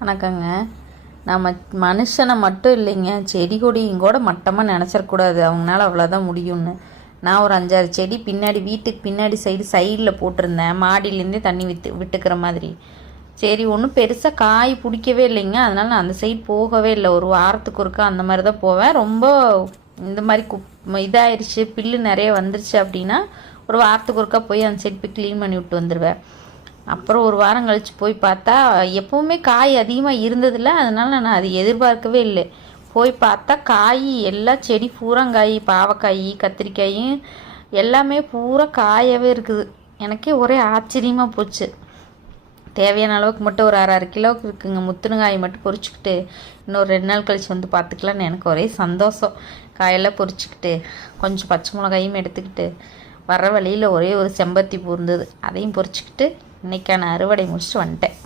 வணக்கங்க. நம்ம மனுஷனை மட்டும் இல்லைங்க, செடி கொடியும் கூட மட்டமாக நினச்சிடக்கூடாது. அவங்களால அவ்வளோதான் முடியும்னு. நான் ஒரு 5-6 செடி பின்னாடி வீட்டுக்கு பின்னாடி சைடில் போட்டிருந்தேன், மாடியிலேருந்தே தண்ணி விட்டுக்கிற மாதிரி. சரி, ஒன்றும் பெருசாக காய் பிடிக்கவே இல்லைங்க. அதனால் நான் அந்த சைடு போகவே இல்லை. ஒரு வாரத்துக்கு ஒருக்கா அந்த மாதிரி தான் போவேன். ரொம்ப இந்த மாதிரி இதாகிடுச்சு, பில்லு நிறைய வந்துருச்சு அப்படின்னா ஒரு வாரத்துக்கு ஒருக்கா போய் அந்த சைடு போய் க்ளீன் பண்ணி விட்டு வந்துடுவேன். அப்புறம் ஒரு வாரம் கழித்து போய் பார்த்தா எப்போவுமே காய் அதிகமாக இருந்ததில்ல. அதனால் நான் அதை எதிர்பார்க்கவே இல்லை. போய் பார்த்தா காய் எல்லாம் செடி பூராங்காய், பாவக்காய், கத்திரிக்காயும் எல்லாமே பூரா காயவே இருக்குது. எனக்கே ஒரே ஆச்சரியமாக போச்சு. தேவையான அளவுக்கு மட்டும் ஒரு 1/2 கிலோவுக்கு இருக்குங்க. முத்துனங்காய் மட்டும் பொரிச்சுக்கிட்டு இன்னொரு 2 நாள் கழித்து வந்து பார்த்துக்கலான்னு எனக்கு ஒரே சந்தோஷம். காயெல்லாம் பொரிச்சுக்கிட்டு கொஞ்சம் பச்சை மிளகாயும் எடுத்துக்கிட்டு வர்ற வழியில் ஒரே ஒரு செம்பருத்தி பூ இருந்தது, அதையும் பொரிச்சுக்கிட்டு இன்றைக்கான அறுவடை முடிச்சுட்டு வந்துட்டேன்.